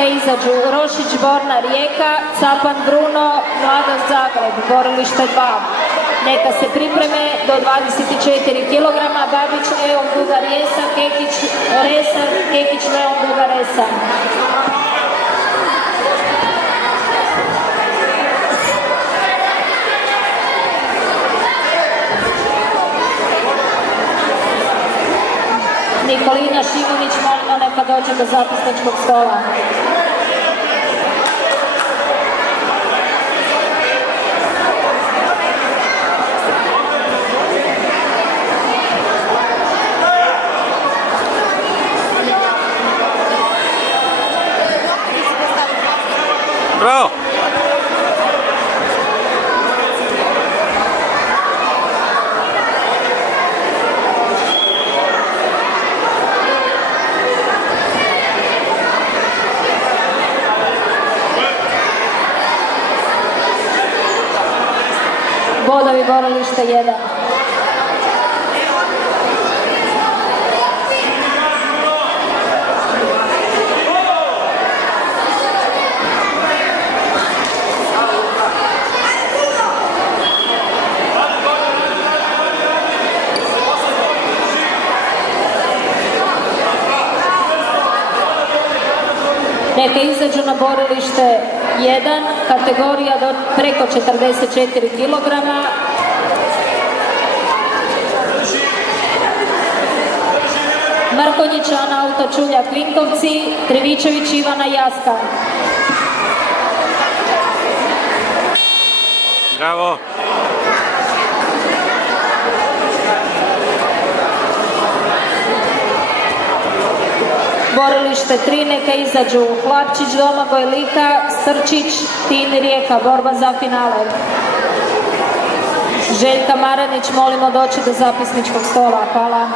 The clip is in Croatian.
neka izađu Rošić Borna Rijeka, Capan Bruno, Mladost Zagreb, borilište 2. Neka se pripreme do 24 kg, Babić Leon Duga Resa, Kekić Resa, Kekić Leon Duga Resa. Nikolina Šimović, molimo neka dođe do zapisničkog stola. Bravo! Bodovi borilište 1. Neka izađu na borilište 1, kategorija do preko 44 kg. Markonjić Ana Auto Čuljak Vinkovci, Trevičević Ivana Jaska. Bravo! Borilište 3, neka izađu Hlapčić Domagoj Lika, Strčić Tin Rijeka, borba za finale. Željka Maranić, molimo doći do zapisničkog stola. Hvala.